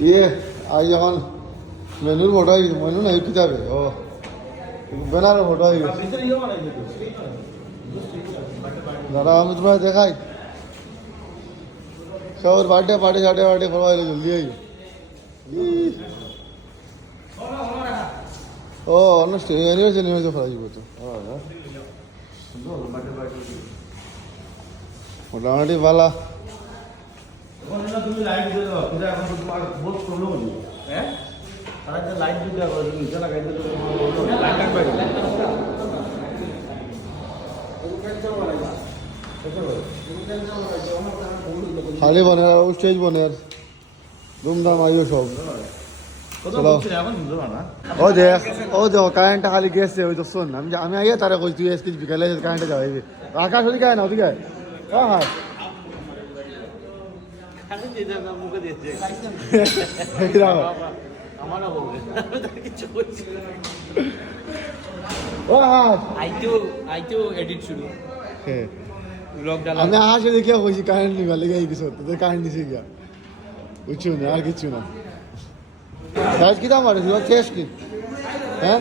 ये आज যখন মেনুর ফটো মেনু নাই কিতাবে ও ব্যানারের ফটো দাদা আমি তোমায় দেখাই সবার বার্থডে পার্টি সার্টে পার্টি করবা হলে জলদি আই ও অনুষ্ঠান অ্যানিভার্সারি করা যাবে তো মোটামুটি ভালো তুমি লাইট দিয়ে দাও কিন্তু এখন তোমার বহুত প্রবলেম হলো হ্যাঁ তারা যে লাইট দিয়ে দাও তুমি নিচে লাগাই দিলে লাইট লাগবে খালি বনে স্টেজ বনে ধুমধাম আইও সব চলো ও দেখ কারেন্টটা খালি গেছে ওই তো শোন আমি আইয়া তারা কই তুই স্টেজ বিকালে কারেন্টটা যাবে আকাশ ওদিকে আয় না ওদিকে হ্যাঁ হ্যাঁ আমি আসে দেখিয়া কইছি কারেন্ট নিবা লেগে গেছে তোদের কারেন্ট দিছে গিয়া বুঝছো না আর কিছু না সাইজ কি দাম আছে শেষ কি হ্যাঁ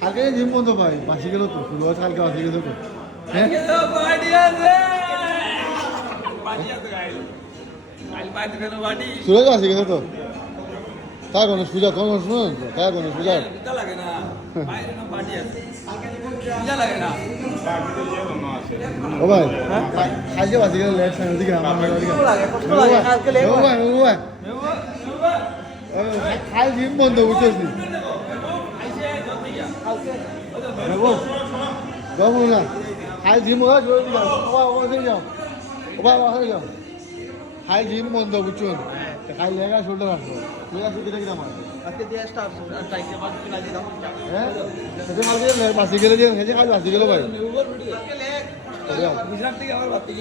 কালকে জিম বন্ধ পাই বাসি গেল তো রোজ কালকে বাসি গেল তো হ্যাঁ সুরজ বাসি গেছে তো কার গণেশ পূজা কোন শুনুন কার গণেশ পূজা ও ভাই আজকে বাসি গেল লেট সাইড দিকে খাল জিম বন্ধ বুঝছিস না খাল জিম যাও খাল জিম বন্ধ বুঝছুন খাল লেগা শোল্ডার আসবো কিনা কিনা মার হ্যাঁ বাসি গেলে যে হেঁচে খাল বাসি গেল ভাই গুজরাট থেকে আমার বাতি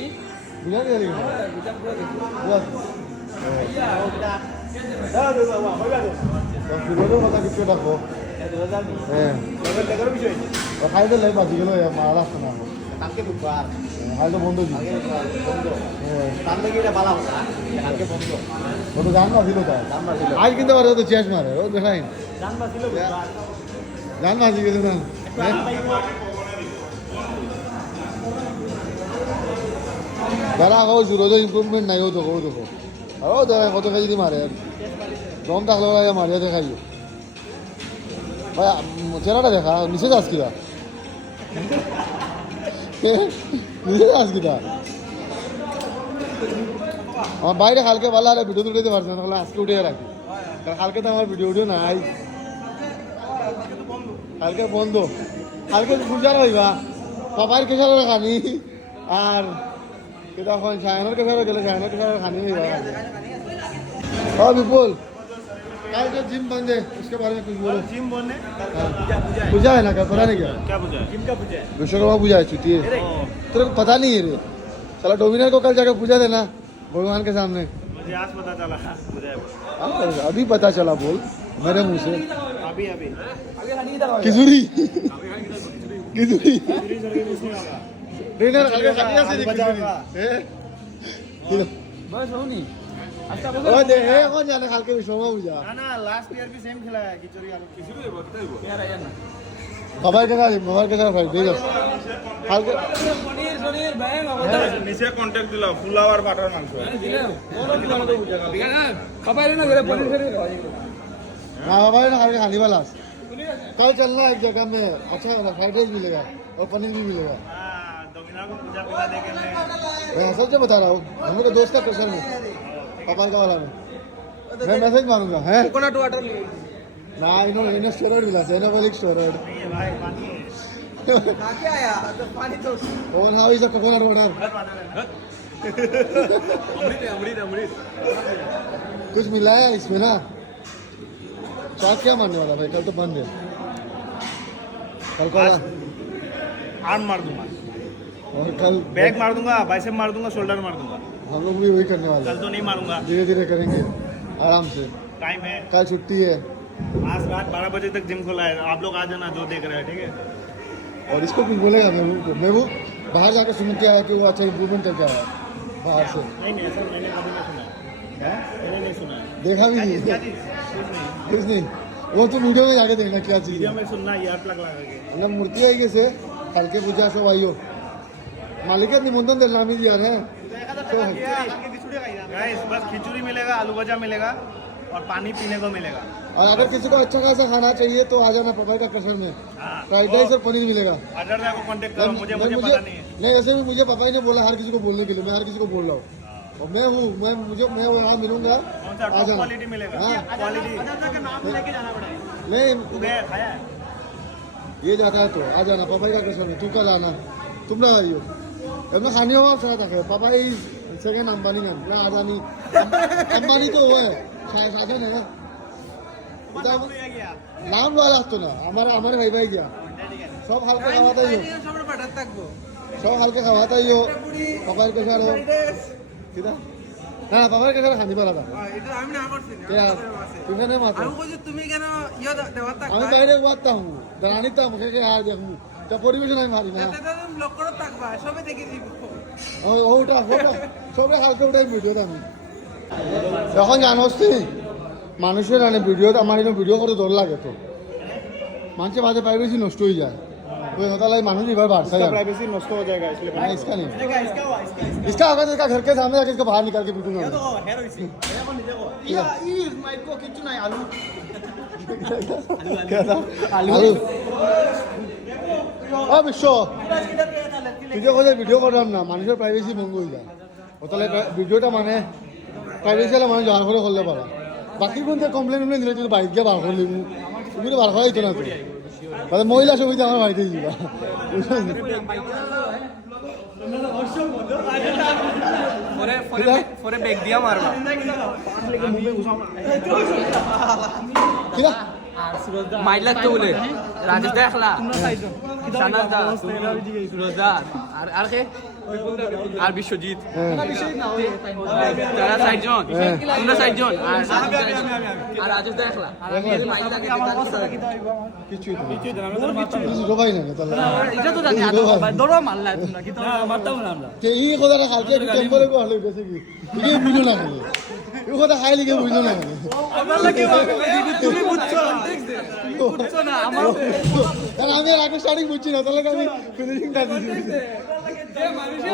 কথা কিছু রাখবো হ্যাঁ খাই দিলে বাসি গেল মারা আসতো না খাই তো বন্ধ ও তো গান বাঁচিল তাই আজ কিন্তু ও তো চেস মারে ও দেখাই গান বাঁচি গেছে না যারা কইছি রোজ ইম্প্রুভমেন্ট নাই ও তো দেখো আর ও দেখা কত কেজি মারে দম থাকলে মারিয়া দেখাই ভাই চেহারাটা দেখা নিচে যাস কিরা নিচে যাস কিরা আমার বাইরে কালকে ভালো আর ভিডিও তুলতে পারছে না আজকে উঠে রাখি কারণ কালকে তো আমার ভিডিও নাই কালকে বন্ধ কালকে পূজার হইবা সবাই কেশারের খানি আর তখন শায়নের কেশারে গেলে শায়নের কেশারের খানি হইবা ও বিপুল कल जो जिम बंद है उसके बारे में कुछ बोलो जिम बोलने पूजा है ना क्या पता नहीं क्या पूजा है जिम का पूजा है विश्वकर्मा पूजा है छुट्टी है तेरे को पता नहीं है रे चलो डोमिनर को कल जाकर पूजा देना भगवान के सामने मुझे आज पता चला पूजा अभी पता चला बोल मेरे मुंह से अभी अभी किशोरी किशोरी डिनर कल खाने से किशोरी बस हो नहीं ओ दे है कौन जाने कल के विश्वकर्मा पूजा ना लास्ट ईयर भी सेम खिलाया है किचोरी आलू किशोरी बताइए यार यार ना कबाई जगह मोबाइल के साथ दे दो कल के पनीर पनीर बैंग नीचे कांटेक्ट दिला फुलावर बाटर मांगो दिला कबाई ना घरे पनीर पनीर ना कबाई ना कल के खाने वाला कल चलना एक जगह में अच्छा फ्राइड राइस मिलेगा और पनीर भी मिलेगा डोमिनर को पूजा पिला देके मैं सच बता रहा हूँ हम लोग दोस्त का प्रेशर में कपाल का वाला में मैं मैसेज मारूंगा हैं कोकोनट वाटर ना इन्होंने स्टोरेड मिला है एनाबॉलिक स्टोरेड भाई पानी क्या आया तो पानी तो और how is the coconut water अमृत कुछ मिला है इसमें ना चाट क्या मारने वाला भाई कल तो बंद है कल को आर्म मार दूंगा और कल बैक मार दूंगा बाइसेप मार दूंगा शोल्डर मार दूंगा हम लोग भी वही करने वाले कल तो नहीं मारूंगा धीरे धीरे करेंगे आराम से टाइम है कल छुट्टी है आज रात 12 बजे तक जिम खोला है आप लोग आ जाना जो देख रहे हैं ठीक है और इसको कुछ बोलेगा महबूब बाहर जाकर सुन के आया कि वो अच्छा इम्प्रूवमेंट करके आया बाहर से नहीं ऐसा मैंने कभी नहीं सुना है मैंने नहीं सुना है देखा भी नहीं कुछ नहीं वो तो वीडियो में जाके देखना क्या चीज वीडियो है में सुनना यार प्लग लगा के मतलब मूर्ति आई कैसे কালকে পূজা সব আইও মালিকের নিমন্ত্রণ দিলাম আমি দিয়ার হ্যাঁ गाइस बस खिचड़ी मिलेगा आलू भजा मिलेगा और पानी पीने को मिलेगा और अगर किसी को अच्छा खासा खाना चाहिए तो आ जाना पपाई का कसर में हाँ, फ्राइड राइस और पनीर मिलेगा अगर को कांटेक्ट करो मुझे पता नहीं है नहीं ऐसे भी मुझे पपाई ने बोला हर किसी को बोलने के लिए मैं हर किसी को बोल रहा हूँ और मैं हूँ मैं वहाँ मिलूंगा कौन सा आ टॉप जाना क्वालिटी मिलेगा हाँ। क्वालिटी का नाम लेके जाना पड़ेगा नहीं तू गया खाया है ये जाता है तो आ जाना पपाई का कसर में तू कल आना तुम ना आइयो मैं खानी हो आप साथ आके पपाई सेकंड अंबानी मैन मैं आदानी अंबानी तो वो है साधन है ना नाम वाला तो ना हमारे भाई भाई गया सब हल्के खावाता ही हो सब हल्के खावाता ही हो पपाई के साथ हो किधर না বাবার কাছে খানি পালা দা এটা আমি না করছি না यार তুমি না মাতো আমি কইছি তুমি কেন ইয়া দেওয়া থাকবা আমি বাইরে ওয়াতা হুম দাঁড়ানি তো মুখে কে আর দেখমু তা পরিবেশন আমি মারি না এটা তুমি ব্লক করে থাকবা সবে দেখে দিব ওটা ওটা সবে হালকা ওটাই ভিডিও আমি এখন জানোস তুই মানুষের মানে ভিডিও আমার এরকম ভিডিও করে দৌড় লাগে তো মানুষের বাদে প্রাইভেসি নষ্ট হয়ে যায় ওই হতালাই মানুষ এবার বাড়ছে प्राइवेसी नष्ट हो जाएगा इसलिए नहीं इसका नहीं इसका अगर इसका घर के सामने जाके इसको बाहर निकाल के पीटूंगा मैं। क्या था आलू ও বিশ্ব তুই যে কোথায় ভিডিও করলাম না মানুষের প্রাইভেসি ভঙ্গ হয়ে যায় ও তাহলে ভিডিওটা মানে প্রাইভেসি হলে মানুষ বার করে করলে পারা বাকি কোন কমপ্লেন দিলে তুই বাইক গিয়ে বার করলি তুমি তো বার করাই তো না তো মানে মহিলা ছবিতে আমার বাড়িতে যাবা পরে ব্যাগ দিয়া মারবা কিরা মাইল লাগতো বলে রাজেশ দেখলা সানাদ দা সুরজ দা আর কে আর বিশ্বজিৎ তারা চারজন তোমরা চারজন আর রাজেশ দেখলা মাইল লাগে কিছুই তো কিছু রবাই না তাহলে এটা তো জানি ধরো মারলা তোমরা কি মারতাম না আমরা যে এই কথাটা খালছে টেম্পলে কো হলে গেছে কি ইয়ে বুঝো না কেন এই কথা খাইলে কি বুঝো না কেন আমার লাগে তুমি বুঝছো বুঝছো না আমার কারণ আমি আগে স্টার্টিং বুঝছি না তাহলে আমি ফিনিশিংটা দিছি যে মানুষে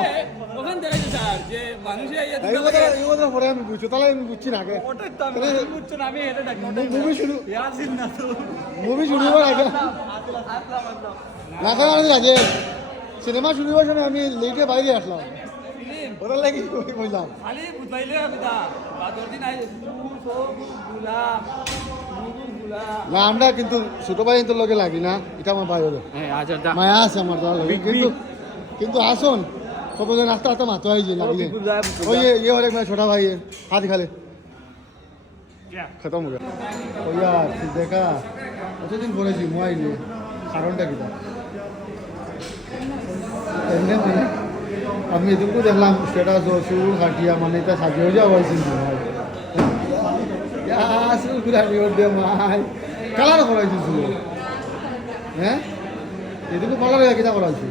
ওখান থেকে স্যার যে মানুষে এই কথা পরে আমি বুঝছি তাহলে আমি বুঝছি না আগে ওটা তো আমি বুঝছো না আমি এটা ডাক্তার মুভি শুরু ইয়াসিন না তো মুভি শুরু হওয়ার আগে না কারণ আমি আগে সিনেমা শুরু হওয়ার সময় আমি লেটে বাইরে আসলাম ওটার লাগি বুঝলাম খালি বুঝাইলে আমি দা বাদর দিন আই গুলা না আমরা কিন্তু ছোট ভাই কিন্তু লগে লাগি না এটা আমার ভাই হলো হ্যাঁ আচ্ছা দা মায়া আছে আমার দাদা লাগে কিন্তু কিন্তু আসুন সবাই রাস্তা রাস্তা মাতো হয়ে যায় লাগলে ওই ये और एक मेरा छोटा भाई है हाथ खा ले खत्म हो गया ओ यार देखा अच्छा दिन বলেছি মোয়াই নিয়ে কারণটা কি এমনি মানে আমি এটুকু দেখলাম স্ট্যাটাস ও চুল কাটিয়া মানে এটা সাজিয়ে যাওয়া হয়েছিল ভাই চুল কাটি ওর দিয়ে মাই কালার করাইছি চুল হ্যাঁ এটুকু কালার কিনা করাইছি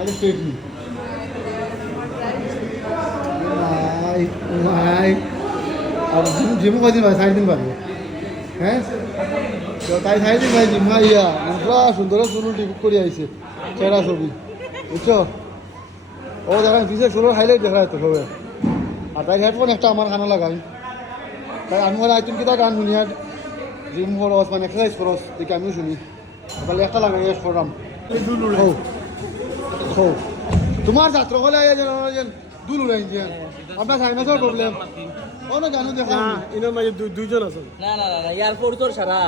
আরে পেট নি মাই মাই আর জিম কদিন ভাই 4 দিন পারবে হ্যাঁ তো তাই 4 দিন ভাই জিম আইয়া পুরা সুন্দর চুল টিপ করে আইছে চেহারা ছবি বুঝছো ও দেখেন পিছে চুলের হাইলাইট দেখা যাচ্ছে সবে আর তাই হেডফোন একটা আমার কানে লাগাই তাই আমি বলে তুমি কিতা গান শুনি আর জিম করস মানে এক্সারসাইজ করস দেখি আমিও শুনি তাহলে একটা লাগাই এস করলাম তোমার ছাত্র হলে দুল উড়াই আপনার সাইনাসের প্রবলেম ও না জানো দেখা ইনার মাঝে দুইজন আছে না না না ইয়ার পর তোর সারা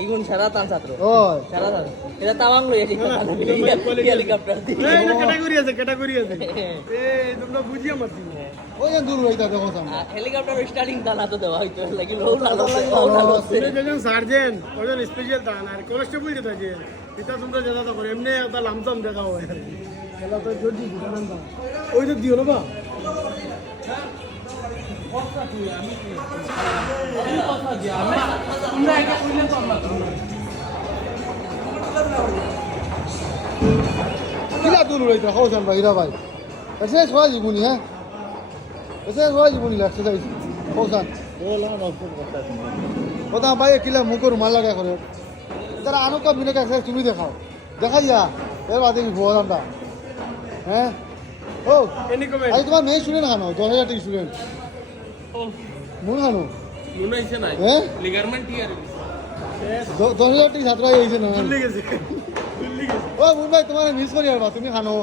এইগুন সারা তার ছাত্র ও সারা এটা তাওয়াং লই হেলিকপ্টার ক্যাটাগরি আছে তোমরা বুঝিয়ে মারছি ওই দুল উড়াইতা দেখো সামনে হেলিকপ্টার স্টার্টিং দানা তো দেওয়া হইতো লাগি লো যেজন সার্জেন্ট ওজন স্পেশাল দান আর কনস্টেবল যেটা যে এটা তোমরা জানা তো করে এমনি একটা লামসাম দেখা হয় আর কি এলা তো জলদি বুঝান না ওই তো দিও না বা কিলা দুল উড়াইতা খাও জান ভাই রা ভাই এসে সবাই জীবনি হ্যাঁ এসে রোজ জীবনী এক্সারসাইজ পৌঁছান কথা ভাই কিলা মুখে রুমাল লাগা করে তারা আনো কাপ মিনে এক্সারসাইজ তুমি দেখাও দেখাই যা এর বাদে ভুয়া দামটা হ্যাঁ ও এনি কমে আরে তোমার মেয়ে স্টুডেন্ট খানো 10,000 টাকা স্টুডেন্ট মন খানো মনে হইছে নাই হ্যাঁ লিগারমেন্ট ইয়ার 10,000 টাকা ছাত্র আইছে না ভুলে গেছে ও মুম্বাই তোমার মিস করি আর তুমি খানো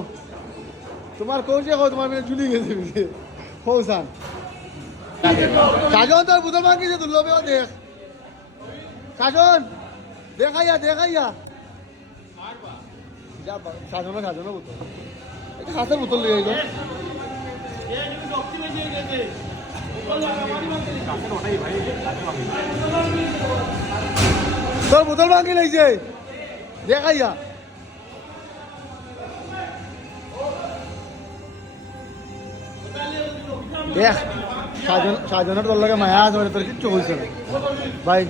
তোমার কৌশে কো তোমার মেয়ে চুলি গেছে বিছে পৌঁছান সাজন তোর বুতল মাগিছে দুর্লভে দেখ সাজন দেখাইয়া যা সাজনো বুতল এটা হাতে বুতল লিয়ে গো তোর বোতল ভাঙি লাইছে দেখাইয়া দেখ সাজনের তোর লাগে মায়া আছে তোর কিচ্ছু হয়েছে না ভাই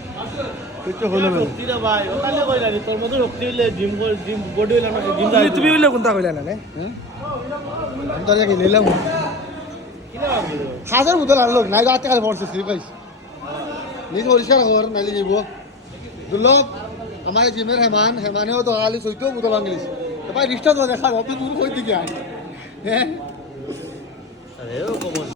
কিচ্ছু হলো না শক্তিটা ভাই ওখানে কইলা নি তোর মতো শক্তি হইলে জিম বডি হইলে না জিম তুমি হইলে কোনটা কইলা না আমি তোর কি নিলাম হাজার বোতল আনলো নাই রাতে কাল পড়ছে শ্রী পাইস নিজ পরিষ্কার খবর নাইলে যাইব দুর্লভ আমার জিমের হেমানেও তো আলি সইতেও বোতল ভাঙিলিস ভাই রিস্টা তো দেখা তুই দূর কই দিকে আয় হ্যাঁ